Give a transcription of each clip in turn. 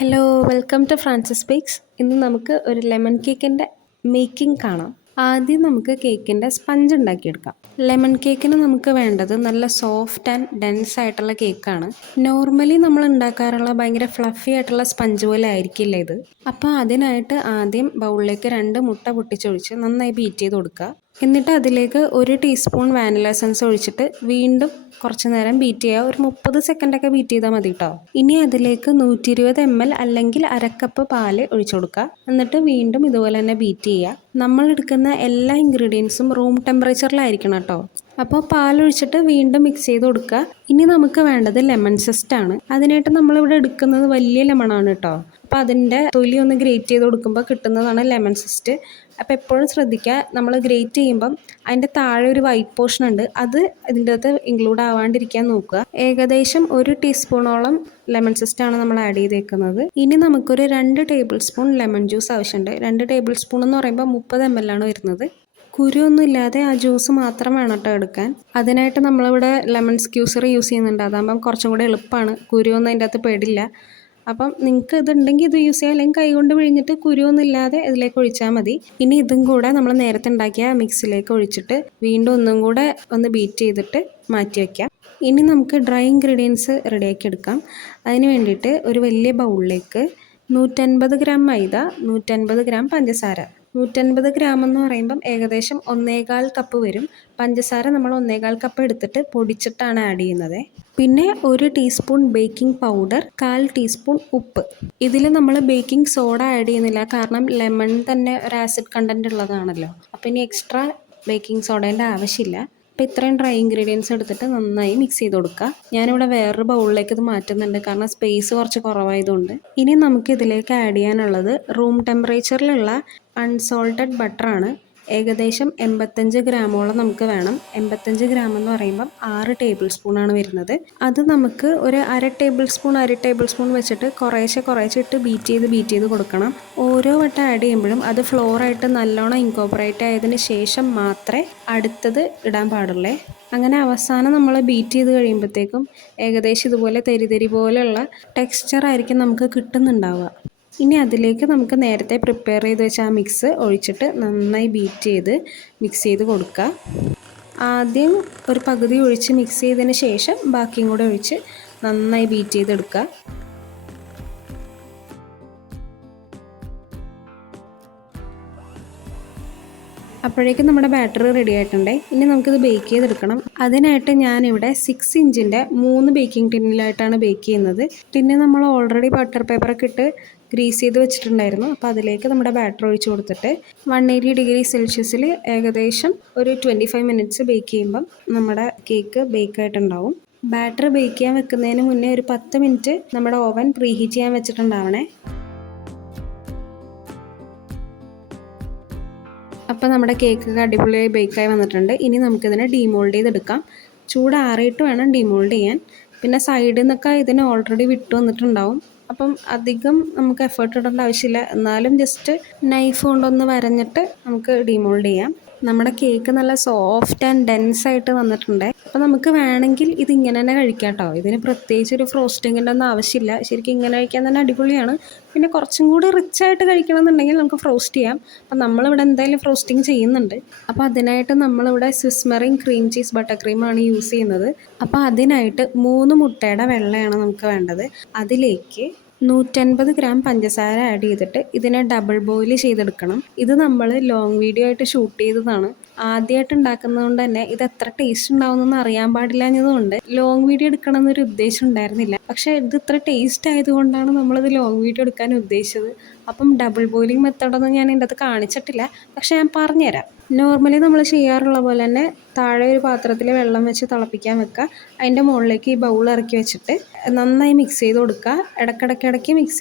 Hello, welcome to Francis bakes. ഇന്ന് നമുക്ക് ഒരു ലെമൺ കേക്കിൻ്റെ മേക്കിംഗ് കാണാം. ആദ്യം നമുക്ക് കേക്കിൻ്റെ സ്പഞ്ച് ഉണ്ടാക്കിയെടുക്കാം. ലെമൺ കേക്കിന് നമുക്ക് വേണ്ടത് നല്ല സോഫ്റ്റ് ആൻഡ് ഡെൻസ് ആയിട്ടുള്ള കേക്കാണ്. നോർമലി നമ്മൾ ഉണ്ടാക്കാറുള്ള ഭയങ്കര ഫ്ലഫി ആയിട്ടുള്ള സ്പഞ്ച് പോലെ ആയിരിക്കില്ല ഇത്. അപ്പോൾ അതിനായിട്ട് ആദ്യം ബൗളിലേക്ക് 2 മുട്ട പൊട്ടിച്ചൊഴിച്ച് നന്നായി ബീറ്റ് ചെയ്ത് കൊടുക്കുക. എന്നിട്ട് അതിലേക്ക് 1 ടീസ്പൂൺ വാനില എസൻസ് ഒഴിച്ചിട്ട് വീണ്ടും കുറച്ച് നേരം ബീറ്റ് ചെയ്യുക. ഒരു 30 സെക്കൻഡൊക്കെ ബീറ്റ് ചെയ്താൽ മതി കേട്ടോ. ഇനി അതിലേക്ക് 120 ml അല്ലെങ്കിൽ അരക്കപ്പ് പാല് ഒഴിച്ചു കൊടുക്കുക. എന്നിട്ട് വീണ്ടും ഇതുപോലെ തന്നെ ബീറ്റ് ചെയ്യുക. നമ്മൾ എടുക്കുന്ന എല്ലാ ഇൻഗ്രീഡിയൻസും റൂം ടെമ്പറേച്ചറിലായിരിക്കണം കേട്ടോ. അപ്പോൾ പാലൊഴിച്ചിട്ട് വീണ്ടും മിക്സ് ചെയ്ത് കൊടുക്കുക. ഇനി നമുക്ക് വേണ്ടത് ലെമൺ സിസ്റ്റാണ്. അതിനായിട്ട് നമ്മളിവിടെ എടുക്കുന്നത് വലിയ ലെമണാണ് കേട്ടോ. അപ്പോൾ അതിൻ്റെ തൊലി ഒന്ന് ഗ്രേറ്റ് ചെയ്ത് കൊടുക്കുമ്പോൾ കിട്ടുന്നതാണ് ലെമൺ സിസ്റ്റ്. അപ്പോൾ എപ്പോഴും ശ്രദ്ധിക്കുക, നമ്മൾ ഗ്രേറ്റ് ചെയ്യുമ്പം അതിൻ്റെ താഴെ ഒരു വൈറ്റ് പോർഷൻ ഉണ്ട്, അത് ഇതിൻ്റെ അകത്ത് ഇൻക്ലൂഡ് ആവാണ്ടിരിക്കാൻ നോക്കുക. ഏകദേശം 1 ടീസ്പൂണോളം ലെമൺ സിസ്റ്റാണ് നമ്മൾ ആഡ് ചെയ്തേക്കുന്നത്. ഇനി നമുക്കൊരു 2 ടേബിൾ സ്പൂൺ ലെമൺ ജ്യൂസ് ആവശ്യമുണ്ട്. 2 ടേബിൾ സ്പൂൺ എന്ന് പറയുമ്പോൾ 30 ml ആണ് വരുന്നത്. കുരുവൊന്നും ഇല്ലാതെ ആ ജ്യൂസ് മാത്രം വേണം കേട്ടോ എടുക്കാൻ. അതിനായിട്ട് നമ്മളിവിടെ ലെമൺ സ്ക്യൂസർ യൂസ് ചെയ്യുന്നുണ്ട്. അതാകുമ്പം കുറച്ചും കൂടെ എളുപ്പമാണ്, കുരുവൊന്നും അതിൻ്റെ അകത്ത് പെടില്ല. അപ്പം നിങ്ങൾക്ക് ഇതുണ്ടെങ്കിൽ ഇത് യൂസ് ചെയ്യാം, അല്ലെങ്കിൽ കൈകൊണ്ട് പിഴിഞ്ഞിട്ട് കുരുവൊന്നും ഇല്ലാതെ ഇതിലേക്ക് ഒഴിച്ചാൽ മതി. ഇനി ഇതും കൂടെ നമ്മൾ നേരത്തെ ഉണ്ടാക്കിയ മിക്സിലേക്ക് ഒഴിച്ചിട്ട് വീണ്ടും ഒന്നും കൂടെ ഒന്ന് ബീറ്റ് ചെയ്തിട്ട് മാറ്റി വയ്ക്കാം. ഇനി നമുക്ക് ഡ്രൈ ഇൻഗ്രീഡിയൻസ് റെഡിയാക്കി എടുക്കാം. അതിന് വേണ്ടിയിട്ട് ഒരു വലിയ ബൗളിലേക്ക് 150 ഗ്രാം മൈദ, 150 ഗ്രാം പഞ്ചസാര. 150 ഗ്രാം എന്ന് പറയുമ്പം ഏകദേശം 1.25 കപ്പ് വരും. പഞ്ചസാര നമ്മൾ 1.25 കപ്പ് എടുത്തിട്ട് പൊടിച്ചിട്ടാണ് ആഡ് ചെയ്യുന്നത്. പിന്നെ 1 ടീസ്പൂൺ ബേക്കിംഗ് പൗഡർ, 1/4 ടീസ്പൂൺ ഉപ്പ്. ഇതിൽ നമ്മൾ ബേക്കിംഗ് സോഡ ആഡ് ചെയ്യുന്നില്ല, കാരണം ലെമൺ തന്നെ ഒരു ആസിഡ് കണ്ടൻറ്റ് ഉള്ളതാണല്ലോ. അപ്പോൾ ഇനി എക്സ്ട്രാ ബേക്കിംഗ് സോഡേൻ്റെ ആവശ്യമില്ല. അപ്പോൾ ഇത്രയും ഡ്രൈ ഇൻഗ്രീഡിയൻസ് എടുത്തിട്ട് നന്നായി മിക്സ് ചെയ്ത് കൊടുക്കുക. ഞാനിവിടെ വേറൊരു ബൗളിലേക്ക് ഇത് മാറ്റുന്നുണ്ട്, കാരണം സ്പേസ് കുറച്ച് കുറവായതുകൊണ്ട്. ഇനി നമുക്ക് ഇതിലേക്ക് ആഡ് ചെയ്യാനുള്ളത് റൂം ടെമ്പറേച്ചറിലുള്ള അൺസോൾട്ടഡ് ബട്ടറാണ്. ഏകദേശം 85 ഗ്രാമോളം നമുക്ക് വേണം. 85 ഗ്രാം എന്ന് പറയുമ്പം 6 ടേബിൾ സ്പൂണാണ് വരുന്നത്. അത് നമുക്ക് ഒരു 1/2 ടേബിൾ സ്പൂൺ വെച്ചിട്ട് കുറേശ്ശെ ഇട്ട് ബീറ്റ് ചെയ്ത് കൊടുക്കണം. ഓരോ വട്ടം ആഡ് ചെയ്യുമ്പോഴും അത് ഫ്ലോറായിട്ട് നല്ലോണം ഇൻകോപ്പറേറ്റ് ആയതിന് ശേഷം മാത്രമേ അടുത്തത് ഇടാൻ പാടുള്ളേ. അങ്ങനെ അവസാനം നമ്മൾ ബീറ്റ് ചെയ്ത് കഴിയുമ്പോഴത്തേക്കും ഏകദേശം ഇതുപോലെ തരി പോലെയുള്ള ടെക്സ്ചറായിരിക്കും നമുക്ക് കിട്ടുന്നുണ്ടാവുക. ഇനി അതിലേക്ക് നമുക്ക് നേരത്തെ പ്രിപ്പയർ ചെയ്ത് വെച്ച ആ മിക്സ് ഒഴിച്ചിട്ട് നന്നായി മിക്സ് ചെയ്ത് കൊടുക്കുക. ആദ്യം ഒരു പകുതി ഒഴിച്ച് മിക്സ് ചെയ്തതിന് ശേഷം ബാക്കിയും കൂടെ ഒഴിച്ച് നന്നായി ബീറ്റ് ചെയ്തെടുക്കുക. അപ്പോഴേക്കും നമ്മുടെ ബാറ്ററി റെഡി ആയിട്ടുണ്ട്. ഇനി നമുക്കിത് ബേക്ക് ചെയ്തെടുക്കണം. അതിനായിട്ട് ഞാനിവിടെ 6 ഇഞ്ചിൻ്റെ 3 ബേക്കിംഗ് ടിന്നിലായിട്ടാണ് ബേക്ക് ചെയ്യുന്നത്. ടിന്ന് നമ്മൾ ഓൾറെഡി ബട്ടർ പേപ്പറൊക്കെ ഇട്ട് ഗ്രീസ് ചെയ്ത് വെച്ചിട്ടുണ്ടായിരുന്നു. അപ്പോൾ അതിലേക്ക് നമ്മുടെ ബാറ്റർ ഒഴിച്ച് കൊടുത്തിട്ട് 180 ഡിഗ്രി സെൽഷ്യസിൽ ഏകദേശം ഒരു 25 മിനിറ്റ്സ് ബേക്ക് ചെയ്യുമ്പം നമ്മുടെ കേക്ക് ബേക്കായിട്ടുണ്ടാവും. ബാറ്റർ ബേക്ക് ചെയ്യാൻ വെക്കുന്നതിന് മുന്നേ ഒരു 10 മിനിറ്റ് നമ്മുടെ ഓവൻ പ്രീഹീറ്റ് ചെയ്യാൻ വെച്ചിട്ടുണ്ടാവണേ. അപ്പോൾ നമ്മുടെ കേക്ക് അടിപൊളിയായി ബേക്കായി വന്നിട്ടുണ്ട്. ഇനി നമുക്കിതിനെ ഡീമോൾഡ് ചെയ്തെടുക്കാം. ചൂടാറിയിട്ട് വേണം ഡീമോൾഡ് ചെയ്യാൻ. പിന്നെ സൈഡിൽ നിന്നൊക്കെ ഇതിന് ഓൾറെഡി വിട്ട് വന്നിട്ടുണ്ടാവും. അപ്പം അധികം നമുക്ക് എഫേർട്ട് ഇടേണ്ട ആവശ്യമില്ല. എന്നാലും ജസ്റ്റ് നൈഫ് കൊണ്ടൊന്ന് വരഞ്ഞിട്ട് നമുക്ക് ഡീമോൾഡ് ചെയ്യാം. നമ്മുടെ കേക്ക് നല്ല സോഫ്റ്റ് ആൻഡ് ഡെൻസ് ആയിട്ട് വന്നിട്ടുണ്ട്. അപ്പോൾ നമുക്ക് വേണമെങ്കിൽ ഇത് ഇങ്ങനെ തന്നെ കഴിക്കാം കേട്ടോ. ഇതിന് പ്രത്യേകിച്ച് ഒരു ഫ്രോസ്റ്റിങ്ങിൻ്റെ ഒന്നും ആവശ്യമില്ല. ശരിക്കും ഇങ്ങനെ കഴിക്കാൻ തന്നെ അടിപൊളിയാണ്. പിന്നെ കുറച്ചും കൂടി റിച്ച് ആയിട്ട് കഴിക്കണമെന്നുണ്ടെങ്കിൽ നമുക്ക് ഫ്രോസ്റ്റ് ചെയ്യാം. അപ്പം നമ്മളിവിടെ എന്തായാലും ഫ്രോസ്റ്റിംഗ് ചെയ്യുന്നുണ്ട്. അപ്പോൾ അതിനായിട്ട് നമ്മളിവിടെ സ്വിസ്മെറിങ് ക്രീം ചീസ് ബട്ടർ ക്രീമാണ് യൂസ് ചെയ്യുന്നത്. അപ്പോൾ അതിനായിട്ട് 3 മുട്ടയുടെ വെള്ളയാണ് നമുക്ക് വേണ്ടത്. അതിലേക്ക് 150 ഗ്രാം പഞ്ചസാര ആഡ് ചെയ്തിട്ട് ഇതിനെ ഡബിൾ ബോയിൽ ചെയ്തെടുക്കണം. ഇത് നമ്മൾ ലോങ് വീഡിയോ ആയിട്ട് ഷൂട്ട് ചെയ്തതാണ്. ആദ്യമായിട്ട് ഉണ്ടാക്കുന്നത് കൊണ്ട് തന്നെ ഇത് എത്ര ടേസ്റ്റ് ഉണ്ടാവുമെന്ന് അറിയാൻ പാടില്ലാഞ്ഞതുകൊണ്ട് ലോങ് വീഡിയോ എടുക്കണം എന്നൊരു ഉദ്ദേശം ഉണ്ടായിരുന്നില്ല. പക്ഷേ ഇത് ഇത്ര ടേസ്റ്റ് ആയതുകൊണ്ടാണ് നമ്മളിത് ലോങ് വീഡിയോ എടുക്കാൻ ഉദ്ദേശിച്ചത്. അപ്പം ഡബിൾ ബോയിലിംഗ് മെത്തേഡൊന്നും ഞാൻ ഇതിൻ്റെ അകത്ത് കാണിച്ചിട്ടില്ല, പക്ഷേ ഞാൻ പറഞ്ഞുതരാം. നോർമലി നമ്മൾ ചെയ്യാറുള്ള പോലെ തന്നെ താഴെ ഒരു പാത്രത്തിൽ വെള്ളം വെച്ച് തിളപ്പിക്കാൻ വെക്കുക. അതിൻ്റെ മുകളിലേക്ക് ഈ ബൗൾ ഇറക്കി വെച്ചിട്ട് നന്നായി മിക്സ് ചെയ്ത് കൊടുക്കുക. ഇടയ്ക്കിടയ്ക്ക് മിക്സ്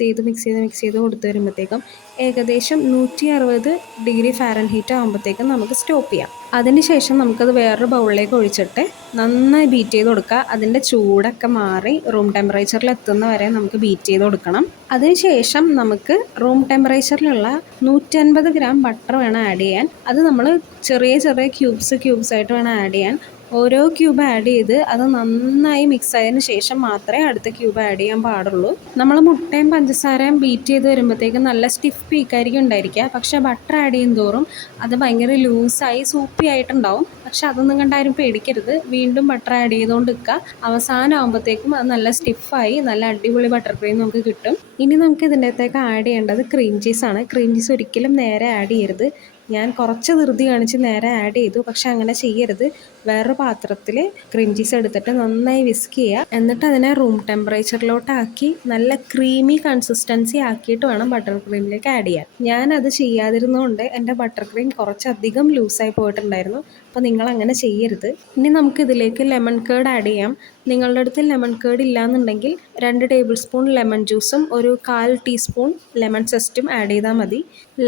ചെയ്ത് കൊടുത്ത് വരുമ്പോഴത്തേക്കും ഏകദേശം 160 ഡിഗ്രി ഫാരൻഹീറ്റ് ആകുമ്പോഴത്തേക്കും നമുക്ക് സ്റ്റോപ്പ് ചെയ്യാം. അതിനുശേഷം നമുക്കത് വേറൊരു ബൗളിലേക്ക് ഒഴിച്ചിട്ട് നന്നായി ബീറ്റ് ചെയ്ത് കൊടുക്കുക. അതിൻ്റെ ചൂടൊക്കെ മാറി റൂം ടെമ്പറേച്ചറിൽ എത്തുന്ന വരെ നമുക്ക് ബീറ്റ് ചെയ്ത് കൊടുക്കണം. അതിനുശേഷം നമുക്ക് റൂം ടെമ്പറേച്ചറിലുള്ള 150 ഗ്രാം ബട്ടർ വേണം ആഡ് ചെയ്യാൻ. അത് നമ്മൾ ചെറിയ ക്യൂബ്സ് ആയിട്ട് വേണം ആഡ് ചെയ്യാൻ. ഓരോ ക്യൂബ് ആഡ് ചെയ്ത് അത് നന്നായി മിക്സ് ആയതിനു ശേഷം മാത്രമേ അടുത്ത ക്യൂബ് ആഡ് ചെയ്യാൻ പാടുള്ളൂ. നമ്മൾ മുട്ടയും പഞ്ചസാരയും ബീറ്റ് ചെയ്ത് വരുമ്പോഴത്തേക്കും നല്ല സ്റ്റിഫ് പീക്കായിരിക്കും ഉണ്ടായിരിക്കുക. പക്ഷേ ബട്ടർ ആഡ് ചെയ്യും തോറും അത് ഭയങ്കര ലൂസായി സൂപ്പി ആയിട്ടുണ്ടാവും. പക്ഷെ അതൊന്നും കണ്ടാരും പേടിക്കരുത്. വീണ്ടും ബട്ടർ ആഡ് ചെയ്തുകൊണ്ട് നിൽക്കുക. അവസാനം ആകുമ്പോഴത്തേക്കും അത് നല്ല സ്റ്റിഫായി നല്ല അടിപൊളി ബട്ടർ ക്രീം നമുക്ക് കിട്ടും. ഇനി നമുക്ക് ഇതിൻ്റെ അകത്തേക്ക് ആഡ് ചെയ്യേണ്ടത് ക്രീം ചീസാണ്. ക്രീം ചീസ് ഒരിക്കലും നേരെ ആഡ് ചെയ്യരുത്. ഞാൻ കുറച്ച് ധൃതി കാണിച്ച് നേരെ ആഡ് ചെയ്തു. പക്ഷെ അങ്ങനെ ചെയ്യരുത്. വേറൊരു പാത്രത്തിൽ ക്രീം ചീസ് എടുത്തിട്ട് നന്നായി വിസ്ക് ചെയ്യുക. എന്നിട്ട് അതിനെ റൂം ടെമ്പറേച്ചറിലോട്ടാക്കി നല്ല ക്രീമി കൺസിസ്റ്റൻസി ആക്കിയിട്ട് വേണം ബട്ടർ ക്രീമിലേക്ക് ആഡ് ചെയ്യാൻ. ഞാനത് ചെയ്യാതിരുന്നതുകൊണ്ട് എൻ്റെ ബട്ടർ ക്രീം കുറച്ചധികം ലൂസായി പോയിട്ടുണ്ടായിരുന്നു. അപ്പോൾ നിങ്ങൾ അങ്ങനെ ചെയ്യരുത്. ഇനി നമുക്ക് ഇതിലേക്ക് ലെമൺ കേർഡ് ആഡ് ചെയ്യാം. നിങ്ങളുടെ അടുത്ത് ലെമൺ കേർഡ് ഇല്ലയെന്നുണ്ടെങ്കിൽ 2 ടേബിൾ സ്പൂൺ ലെമൺ ജ്യൂസും ഒരു 1/4 ടീസ്പൂൺ ലെമൺ സെസ്റ്റും ആഡ് ചെയ്താൽ മതി.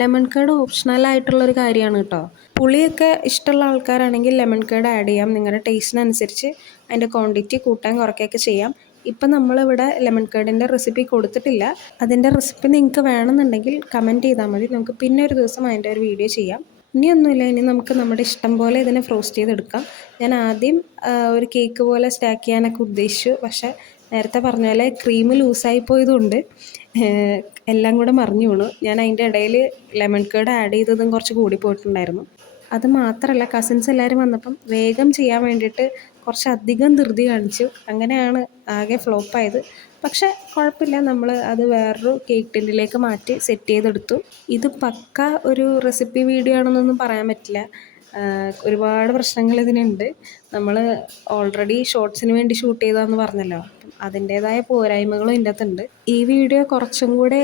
ലെമൺ കേർഡ് ഓപ്ഷണലായിട്ടുള്ളൊരു കാര്യമാണ് കേട്ടോ. പുളിയൊക്കെ ഇഷ്ടമുള്ള ആൾക്കാരാണെങ്കിൽ ലെമൺ കേർഡ് ആഡ് ചെയ്യാം. നിങ്ങളുടെ ടേസ്റ്റിനനുസരിച്ച് അതിൻ്റെ ക്വാണ്ടിറ്റി കൂട്ടാൻ കുറയ്ക്കുകയൊക്കെ ചെയ്യാം. ഇപ്പം നമ്മളിവിടെ ലെമൺ കേർഡിൻ്റെ റെസിപ്പി കൊടുത്തിട്ടില്ല. അതിൻ്റെ റെസിപ്പി നിങ്ങൾക്ക് വേണമെന്നുണ്ടെങ്കിൽ കമൻറ്റ് ചെയ്താൽ മതി. നമുക്ക് പിന്നെ ഒരു ദിവസം അതിൻ്റെ ഒരു വീഡിയോ ചെയ്യാം. ഇനിയൊന്നുമില്ല, ഇനി നമുക്ക് നമ്മുടെ ഇഷ്ടം പോലെ ഇതിനെ ഫ്രോസ്റ്റ് ചെയ്തെടുക്കാം. ഞാൻ ആദ്യം ഒരു കേക്ക് പോലെ സ്റ്റാക്ക് ചെയ്യാനൊക്കെ ഉദ്ദേശിച്ചു. പക്ഷേ നേരത്തെ പറഞ്ഞ പോലെ ക്രീം ലൂസായി പോയതുകൊണ്ട് എല്ലാം കൂടെ മറിഞ്ഞു വീണു. ഞാൻ അതിൻ്റെ ഇടയിൽ ലെമൺ കേർഡ് ആഡ് ചെയ്തതും കുറച്ച് കൂടി പോയിട്ടുണ്ടായിരുന്നു. അത് മാത്രമല്ല കസിൻസ് എല്ലാവരും വന്നപ്പം വേഗം ചെയ്യാൻ വേണ്ടിയിട്ട് കുറച്ചധികം ധൃതി കാണിച്ചു. അങ്ങനെയാണ് ആകെ ഫ്ലോപ്പായത്. പക്ഷേ കുഴപ്പമില്ല, നമ്മൾ അത് വേറൊരു കേക്ക് ടിന്നിലേക്ക് മാറ്റി സെറ്റ് ചെയ്തെടുത്തു. ഇത് പക്ക ഒരു റെസിപ്പി വീഡിയോ ആണെന്നൊന്നും പറയാൻ പറ്റില്ല. ഒരുപാട് പ്രശ്നങ്ങൾ ഇതിനുണ്ട്. നമ്മൾ ഓൾറെഡി ഷോർട്സിന് വേണ്ടി ഷൂട്ട് ചെയ്തതെന്ന് പറഞ്ഞല്ലോ. അപ്പം അതിൻ്റേതായ പോരായ്മകളും ഇതിൻ്റെ അകത്തുണ്ട്. ഈ വീഡിയോ കുറച്ചും കൂടെ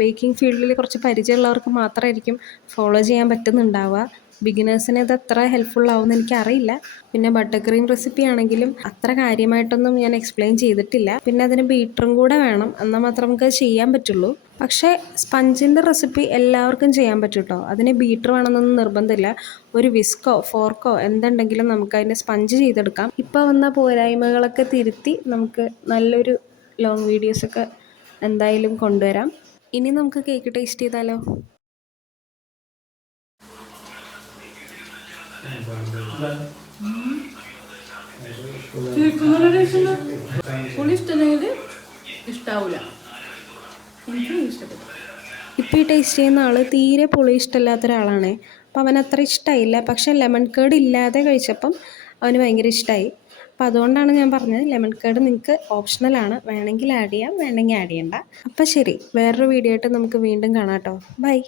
ബേക്കിംഗ് ഫീൽഡിൽ കുറച്ച് പരിചയമുള്ളവർക്ക് മാത്രമായിരിക്കും ഫോളോ ചെയ്യാൻ പറ്റുന്നുണ്ടാവുക. ബിഗിനേഴ്സിന് ഇത് അത്ര ഹെൽപ്ഫുൾ ആവുമെന്ന് എനിക്കറിയില്ല. പിന്നെ ബട്ടർ ക്രീം റെസിപ്പി ആണെങ്കിലും അത്ര കാര്യമായിട്ടൊന്നും ഞാൻ എക്സ്പ്ലെയിൻ ചെയ്തിട്ടില്ല. പിന്നെ അതിന് ബീറ്ററും കൂടെ വേണം, എന്നാൽ മാത്രം നമുക്ക് അത് ചെയ്യാൻ പറ്റുള്ളൂ. പക്ഷേ സ്പഞ്ചിൻ്റെ റെസിപ്പി എല്ലാവർക്കും ചെയ്യാൻ പറ്റും കേട്ടോ. അതിന് ബീറ്റർ വേണമെന്നൊന്നും നിർബന്ധമില്ല. ഒരു വിസ്കോ ഫോർക്കോ എന്തുണ്ടെങ്കിലും നമുക്ക് അതിൻ്റെ സ്പഞ്ച് ചെയ്തെടുക്കാം. ഇപ്പോൾ വന്ന പോരായ്മകളൊക്കെ തിരുത്തി നമുക്ക് നല്ലൊരു ലോങ് വീഡിയോസൊക്കെ എന്തായാലും കൊണ്ടുവരാം. ഇനി നമുക്ക് കേക്ക് ടേസ്റ്റ് ചെയ്താലോ? പുളി ഇഷ്ടമല്ലെങ്കിൽ ഇഷ്ടാവൂല. എനിക്ക് ഇഷ്ടപ്പെട്ടു. ഇപ്പോൾ ഈ ടേസ്റ്റ് ചെയ്യുന്ന ആൾ തീരെ പുളി ഇഷ്ടമില്ലാത്ത ഒരാളാണ്. അപ്പോൾ അവനത്ര ഇഷ്ടമായില്ല. പക്ഷേ ലെമൺ കേർഡ് ഇല്ലാതെ കഴിച്ചപ്പം അവന് ഭയങ്കര ഇഷ്ടമായി. അപ്പോൾ അതുകൊണ്ടാണ് ഞാൻ പറഞ്ഞത് ലെമൺ കേർഡ് നിങ്ങൾക്ക് ഓപ്ഷണലാണ്. വേണമെങ്കിൽ ആഡ് ചെയ്യാം, വേണമെങ്കിൽ ആഡ് ചെയ്യണ്ട. അപ്പോൾ ശരി, വേറൊരു വീഡിയോ ആയിട്ട് നമുക്ക് വീണ്ടും കാണാം കേട്ടോ. ബൈ.